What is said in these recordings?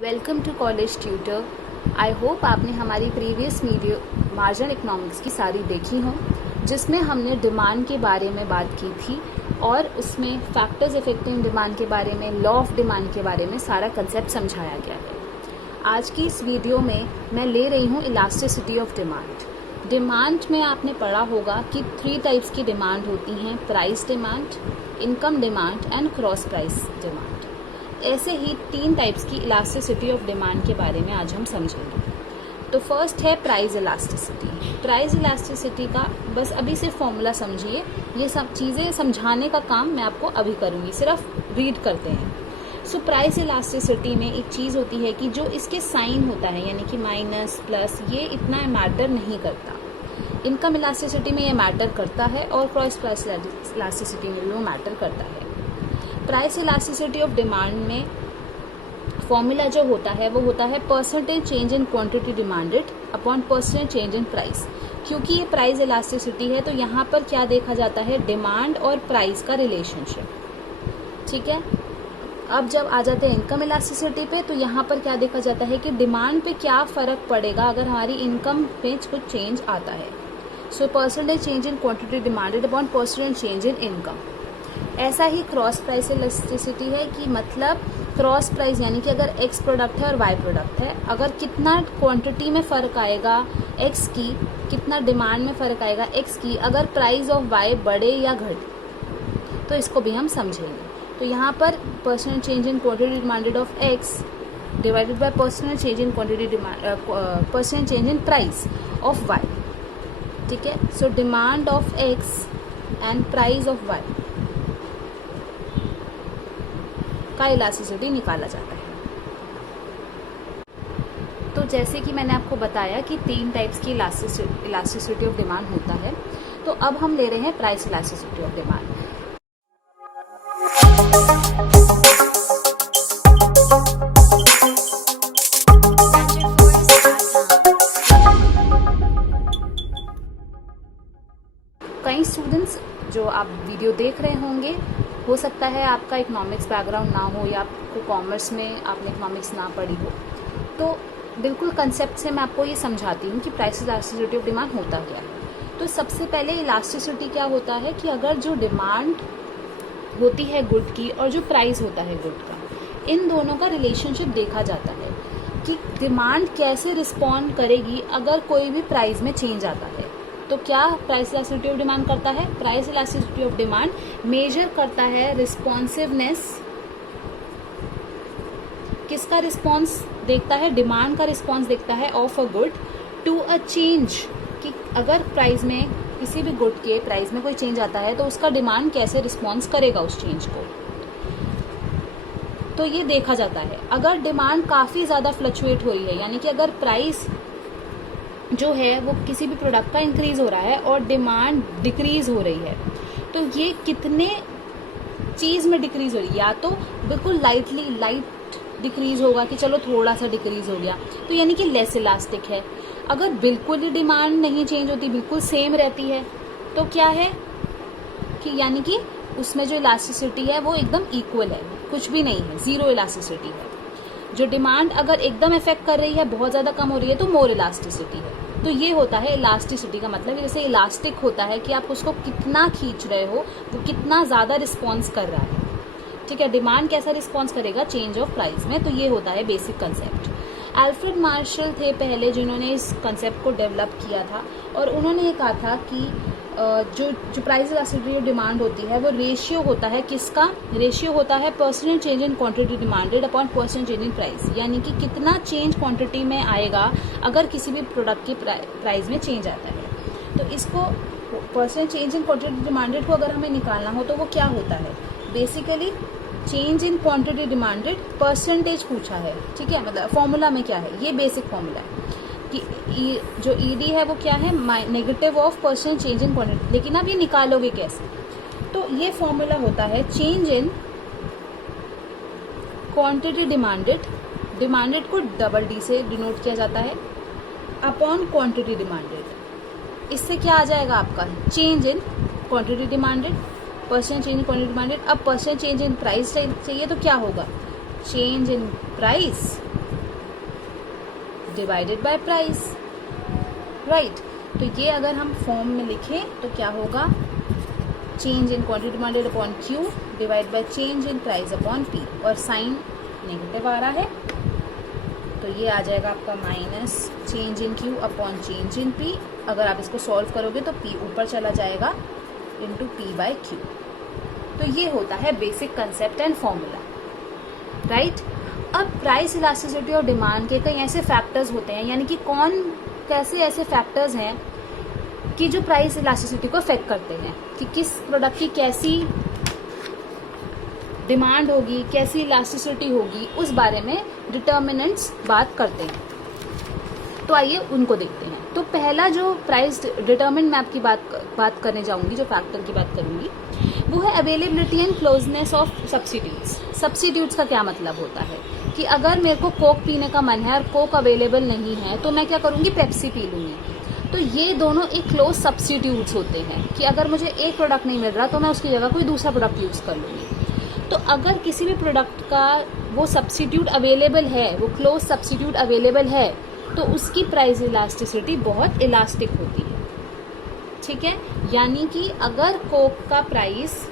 Welcome to college tutor. I hope आपने हमारी previous video margin economics की सारी देखी हों, जिसमें हमने डिमांड के बारे में बात की थी और उसमें फैक्टर्स इफेक्टिंग डिमांड के बारे में, लॉ ऑफ डिमांड के बारे में सारा कंसेप्ट समझाया गया है। आज की इस वीडियो में मैं ले रही हूँ इलास्टिसिटी ऑफ डिमांड। डिमांड में आपने पढ़ा होगा कि 3 टाइप्स की डिमांड होती हैं: price demand, income demand and cross price demand. ऐसे ही 3 टाइप्स की इलास्टिसिटी ऑफ डिमांड के बारे में आज हम समझेंगे। तो फर्स्ट है प्राइस इलास्टिसिटी। प्राइस इलास्टिसिटी का बस अभी सिर्फ फॉर्मूला समझिए, ये सब चीज़ें समझाने का काम मैं आपको अभी करूँगी, सिर्फ रीड करते हैं। सो प्राइस इलास्टिसिटी में एक चीज़ होती है कि जो इसके साइन होता है, यानी कि माइनस प्लस, ये इतना मैटर नहीं करता। इनकम इलास्टिसिटी में ये मैटर करता है और क्रॉस प्राइस इलास्टिसिटी में भी वो मैटर करता है। प्राइस इलास्टिसिटी ऑफ डिमांड में फॉर्मूला जो होता है वो होता है percentage change in quantity demanded upon percentage change in price. क्योंकि ये प्राइस इलास्टिसिटी है तो यहाँ पर क्या देखा जाता है, डिमांड और प्राइस का रिलेशनशिप। ठीक है, अब जब आ जाते हैं इनकम इलास्टिसिटी पे, तो यहाँ पर क्या देखा जाता है कि डिमांड पे क्या फ़र्क पड़ेगा अगर हमारी इनकम पे कुछ चेंज आता है। So percentage change in quantity demanded upon percentage change in income. ऐसा ही क्रॉस प्राइस इलास्टिसिटी है कि मतलब क्रॉस प्राइस यानी कि अगर एक्स प्रोडक्ट है और वाई प्रोडक्ट है, अगर कितना क्वांटिटी में फ़र्क आएगा एक्स की, कितना डिमांड में फ़र्क आएगा एक्स की, अगर प्राइस ऑफ वाई बढ़े या घटे, तो इसको भी हम समझेंगे। तो यहाँ पर percentage change in quantity demanded of x divided by percentage change in quantity percentage change in price of y. ठीक है, so demand of x and price of y का इलास्टिसिटी निकाला जाता है। तो जैसे कि मैंने आपको बताया कि 3 टाइप्स की इलास्टिसिटी ऑफ डिमांड होता है, तो अब हम ले रहे हैं प्राइस इलास्टिसिटी ऑफ डिमांड। कई स्टूडेंट्स जो आप वीडियो देख रहे होंगे, हो सकता है आपका इकोनॉमिक्स बैकग्राउंड ना हो या आपको कॉमर्स में आपने इकोनॉमिक्स ना पढ़ी हो, तो बिल्कुल कंसेप्ट से मैं आपको ये समझाती हूँ कि प्राइस इलास्टिसिटी ऑफ डिमांड होता क्या है। तो सबसे पहले इलास्टिसिटी क्या होता है कि अगर जो डिमांड होती है गुड की और जो प्राइस होता है गुड का, इन दोनों का रिलेशनशिप देखा जाता है कि डिमांड कैसे रिस्पॉन्ड करेगी अगर कोई भी प्राइस में चेंज आता है। तो क्या प्राइस इलास्टिसिटी ऑफ डिमांड करता है? Price elasticity of demand measure करता है रिस्पॉन्सिवनेस। किसका रिस्पॉन्स देखता है? डिमांड का रिस्पॉन्स देखता है of a good to a change, कि अगर प्राइस में, किसी भी गुड के प्राइस में कोई चेंज आता है तो उसका डिमांड कैसे रिस्पॉन्स करेगा उस चेंज को। तो ये देखा जाता है। अगर डिमांड काफ़ी ज़्यादा फ्लक्चुएट हो रही है, यानी कि अगर प्राइस जो है वो किसी भी प्रोडक्ट का इंक्रीज हो रहा है और डिमांड डिक्रीज हो रही है, तो ये कितने चीज़ में डिक्रीज हो रही है, या तो बिल्कुल लाइट डिक्रीज होगा कि चलो थोड़ा सा डिक्रीज हो गया, तो यानी कि लेस इलास्टिक है। अगर बिल्कुल ही डिमांड नहीं चेंज होती, बिल्कुल सेम रहती है, तो क्या है कि यानी कि उसमें जो इलास्टिसिटी है वो एकदम इक्वल है, कुछ भी नहीं है, ज़ीरो इलास्टिसिटी है। जो डिमांड अगर एकदम इफेक्ट कर रही है, बहुत ज़्यादा कम हो रही है, तो मोर इलास्टिसिटी है। तो ये होता है इलास्टिसिटी का मतलब। जैसे इलास्टिक होता है कि आप उसको कितना खींच रहे हो, वो कितना ज़्यादा रिस्पॉन्स कर रहा है। ठीक है, डिमांड कैसा रिस्पॉन्स करेगा चेंज ऑफ प्राइस में, तो ये होता है बेसिक कंसेप्ट। अल्फ्रेड मार्शल थे पहले जिन्होंने इस कंसेप्ट को डेवलप किया था, और उन्होंने ये कहा था कि जो प्राइस इलास्टिसिटी ऑफ डिमांड होती है वो रेशियो होता है, किसका रेशियो होता है? Percentage change in quantity demanded upon percentage change in price, यानी कि कितना चेंज क्वांटिटी में आएगा अगर किसी भी प्रोडक्ट की प्राइस में चेंज आता है। तो इसको percentage change in quantity demanded को अगर हमें निकालना हो तो वो क्या होता है? Basically change in quantity demanded percentage पूछा है। ठीक है, मतलब फॉर्मूला में क्या है, ये बेसिक फॉर्मूला है कि जो ईडी है वो क्या है? Negative of percent change in quantity. लेकिन आप ये निकालोगे कैसे? तो ये फॉर्मूला होता है change in quantity demanded, demanded को डबल डी से डिनोट किया जाता है, अपॉन क्वांटिटी डिमांडेड। इससे क्या आ जाएगा आपका? Change in quantity demanded, percent change in quantity demanded. अब परसेंट चेंज इन प्राइस चाहिए तो क्या होगा? Change in price divided by price, right. तो ये अगर हम फॉर्म में लिखें तो क्या होगा, change in quantity demanded upon Q divide by change in price upon P, और साइन नेगेटिव आ रहा है तो ये आ जाएगा आपका minus change in Q upon change in P. अगर आप इसको सॉल्व करोगे तो पी ऊपर चला जाएगा इंटू पी बाय क्यू। तो ये होता है basic concept and formula, right. अब प्राइस इलास्टिसिटी और डिमांड के कई ऐसे फैक्टर्स होते हैं, यानी कि कैसे ऐसे फैक्टर्स हैं कि जो प्राइस इलास्टिसिटी को अफेक्ट करते हैं, कि किस प्रोडक्ट की कैसी डिमांड होगी, कैसी इलास्टिसिटी होगी, उस बारे में डिटर्मिनेंट्स बात करते हैं। तो आइए उनको देखते हैं। तो पहला जो प्राइस डिटर्मिनेंट मैं आपकी बात करने जाऊंगी, जो फैक्टर की बात करूंगी, वो है availability and closeness of substitutes. Substitutes का क्या मतलब होता है कि अगर मेरे को कोक पीने का मन है और कोक अवेलेबल नहीं है तो मैं क्या करूंगी, पेप्सी पी लूंगी। तो ये दोनों एक क्लोज सब्स्टिट्यूट्स होते हैं कि अगर मुझे एक प्रोडक्ट नहीं मिल रहा तो मैं उसकी जगह कोई दूसरा प्रोडक्ट यूज कर लूंगी। तो अगर किसी भी प्रोडक्ट का वो सब्स्टिट्यूट अवेलेबल है, वो क्लोज सब्स्टिट्यूट अवेलेबल है, तो उसकी प्राइस इलास्टिसिटी बहुत इलास्टिक होती है, ठीक है। यानी कि अगर कोक का प्राइस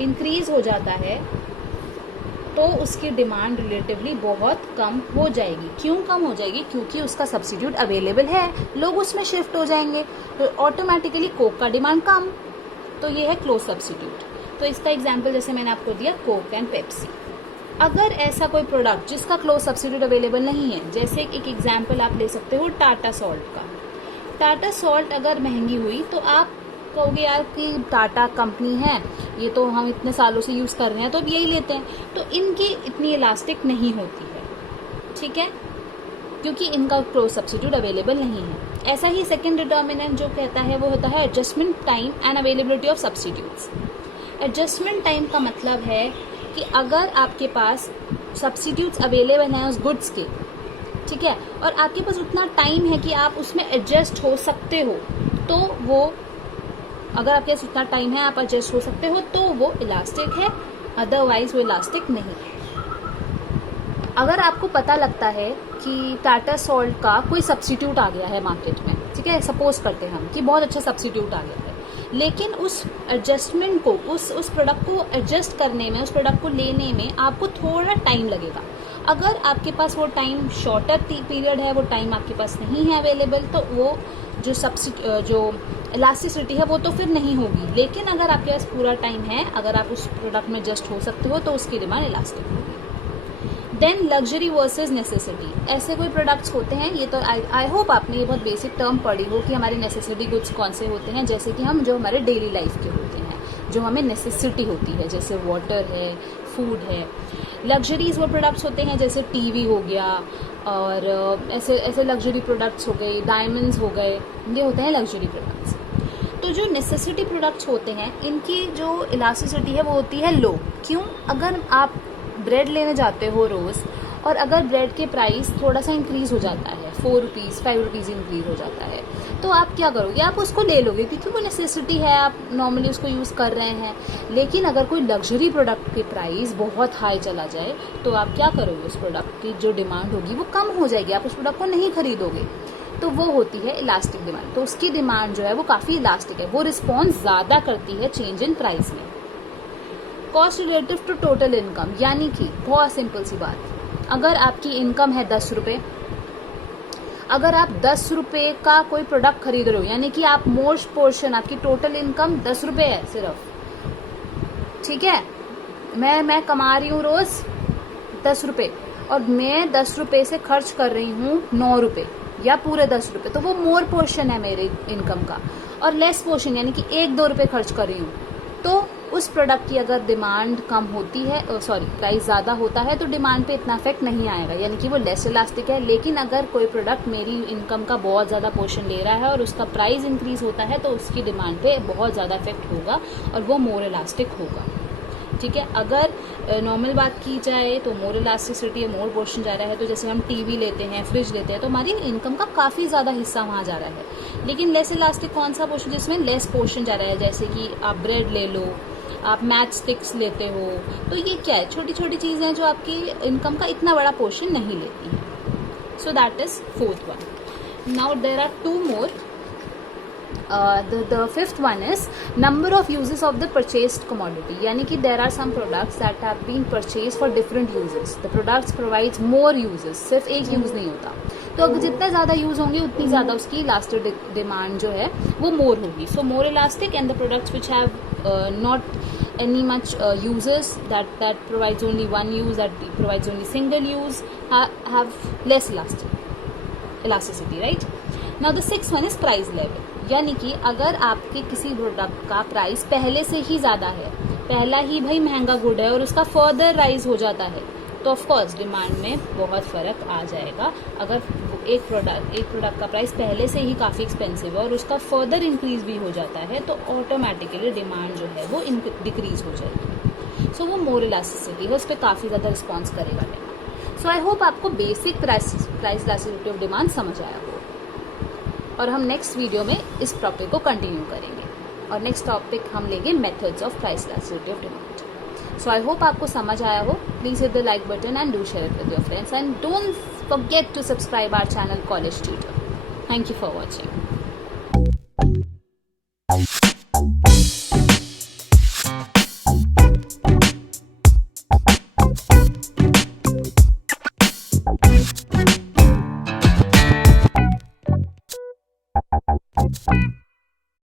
इंक्रीज हो जाता है तो उसकी डिमांड रिलेटिवली बहुत कम हो जाएगी। क्यों कम हो जाएगी? क्योंकि उसका सब्स्टिट्यूट अवेलेबल है, लोग उसमें शिफ्ट हो जाएंगे, तो ऑटोमेटिकली कोक का डिमांड कम। तो ये है क्लोज सब्स्टिट्यूट। तो इसका एग्जांपल जैसे मैंने आपको दिया, कोक एंड पेप्सी। अगर ऐसा कोई प्रोडक्ट जिसका क्लोज सब्स्टिट्यूट अवेलेबल नहीं है, जैसे एक एग्जांपल आप ले सकते हो टाटा सॉल्ट का। टाटा सॉल्ट अगर महंगी हुई तो आप कहोगे यार कि टाटा कंपनी है, ये तो हम इतने सालों से यूज कर रहे हैं तो अब यही लेते हैं। तो इनकी इतनी इलास्टिक नहीं होती है, ठीक है, क्योंकि इनका क्लोज सब्स्टिट्यूट अवेलेबल नहीं है। ऐसा ही सेकंड डिटर्मिनेंट जो कहता है वो होता है adjustment time and availability of substitutes. Adjustment time का मतलब है कि अगर आपके पास सब्स्टिट्यूट्स अवेलेबल हैं उस गुड्स के, ठीक है, और आपके पास उतना टाइम है कि आप उसमें एडजस्ट हो सकते हो, तो वो, अगर आपके पास उतना टाइम है आप एडजस्ट हो सकते हो तो वो इलास्टिक है, अदरवाइज वो इलास्टिक नहीं। अगर आपको पता लगता है कि टाटा सॉल्ट का कोई सब्स्टिट्यूट आ गया है मार्केट में, ठीक है, सपोज करते हैं हम कि बहुत अच्छा सब्स्टिट्यूट आ गया है, लेकिन उस एडजस्टमेंट को, उस प्रोडक्ट को एडजस्ट करने में, उस प्रोडक्ट को लेने में आपको थोड़ा टाइम लगेगा। अगर आपके पास वो टाइम शॉर्टर पीरियड है, वो टाइम आपके पास नहीं है अवेलेबल, तो वो जो इलास्टिसिटी है वो तो फिर नहीं होगी। लेकिन अगर आपके पास पूरा टाइम है, अगर आप उस प्रोडक्ट में एडजस्ट हो सकते हो, तो उसकी डिमांड इलास्टिक होगी। Then luxury versus necessity. ऐसे कोई प्रोडक्ट्स होते हैं, ये तो आई होप आपने ये बहुत बेसिक टर्म पढ़ी हो कि हमारी नेसेसिटी गुड्स कौन से होते हैं, जैसे कि हम जो हमारे डेली लाइफ के होते हैं, जो हमें नेसेसिटी होती है, जैसे वाटर है, फूड है। लग्जरीज वो प्रोडक्ट्स होते हैं जैसे टीवी हो गया, और ऐसे लग्जरी प्रोडक्ट्स हो गए, डायमंड्स हो गए, ये होते हैं लग्जरी प्रोडक्ट्स। तो जो नेसेसिटी प्रोडक्ट्स होते हैं, इनकी जो इलास्टिसिटी है वो होती है लो। क्यों? अगर आप ब्रेड लेने जाते हो रोज़, और अगर ब्रेड के प्राइस थोड़ा सा इंक्रीज़ हो जाता है, 4 रुपीज़ 5 रुपीज़ इंक्रीज़ हो जाता है, तो आप क्या करोगे? आप उसको ले लोगे क्योंकि वो नेसेसिटी है, आप नॉर्मली उसको यूज़ कर रहे हैं। लेकिन अगर कोई लग्जरी प्रोडक्ट के प्राइस बहुत हाई चला जाए तो आप क्या करोगे? उस प्रोडक्ट की जो डिमांड होगी वो कम हो जाएगी, आप उस प्रोडक्ट को नहीं खरीदोगे। तो वो होती है इलास्टिक डिमांड। तो उसकी डिमांड जो है वो काफ़ी इलास्टिक है, वो रिस्पॉन्स ज़्यादा करती है चेंज इन प्राइस में। Cost relative to total income, यानी कि बहुत सिंपल सी बात, अगर आपकी इनकम है 10 रुपये, अगर आप 10 रुपये का कोई प्रोडक्ट खरीद रहे हो, यानी कि आप मोस्ट पोर्शन, आपकी टोटल इनकम 10 रुपये है सिर्फ, ठीक है, मैं कमा रही हूँ रोज 10 रुपये और मैं 10 रुपये से खर्च कर रही हूँ 9 रुपये या पूरे 10 रुपये, तो वो मोर पोर्शन है मेरे इनकम का। और लेस पोर्शन यानी कि 1-2 रुपये खर्च कर रही हूँ, तो उस प्रोडक्ट की अगर डिमांड कम होती है, प्राइस ज़्यादा होता है, तो डिमांड पे इतना इफेक्ट नहीं आएगा, यानी कि वो लेस इलास्टिक है। लेकिन अगर कोई प्रोडक्ट मेरी इनकम का बहुत ज़्यादा पोर्शन ले रहा है और उसका प्राइस इंक्रीज होता है, तो उसकी डिमांड पे बहुत ज़्यादा इफेक्ट होगा और वो मोर इलास्टिक होगा, ठीक है। अगर नॉर्मल बात की जाए तो मोर इलास्टिसिटी है, मोर पोर्शन जा रहा है, तो जैसे हम टीवी लेते हैं, फ्रिज लेते हैं, तो हमारी इनकम का काफ़ी ज़्यादा हिस्सा वहाँ जा रहा है। लेकिन लेस इलास्टिक कौन सा पोर्शन? जिसमें लेस पोर्शन जा रहा है, जैसे कि आप ब्रेड ले लो, आप मैच स्टिक्स लेते हो, तो ये क्या है? छोटी छोटी चीज़ें जो आपकी इनकम का इतना बड़ा पोर्शन नहीं लेती हैं। So that is fourth one. Now there are two more. The fifth one is number of uses of the purchased commodity. यानी कि there are some products that have been purchased for different uses. The products provides more uses. सिर्फ एक use नहीं होता, तो अगर जितना ज़्यादा यूज होंगे उतनी ज़्यादा उसकी इलास्टिक डिमांड जो है वो मोर होगी. So more elastic and the products which have not any much uses that provides only one use, that provides only single use, have less elasticity, right? Now the sixth one is price level. यानी कि अगर आपके किसी product का price पहले से ही ज़्यादा है, पहला ही भाई महंगा गुड है और उसका फर्दर राइज हो जाता है, तो ऑफ कोर्स डिमांड में बहुत फ़र्क आ जाएगा. अगर एक प्रोडक्ट का प्राइस पहले से ही काफ़ी एक्सपेंसिव है और उसका फर्दर इंक्रीज भी हो जाता है, तो ऑटोमेटिकली डिमांड जो है वो डिक्रीज हो जाएगी. सो वो मोर इलास्टिसिटी है, उस पर काफ़ी ज़्यादा रिस्पॉन्स करेगा डिमांड. सो आई होप आपको basic price elasticity of demand समझ आया हो, और हम नेक्स्ट वीडियो में इस टॉपिक को कंटिन्यू करेंगे. और नेक्स्ट टॉपिक हम लेंगे methods of price elasticity of demand. So I hope आपको समझ आया हो. Please hit the like button and do share it with your friends and don't forget to subscribe our channel College Tutor. Thank you for watching.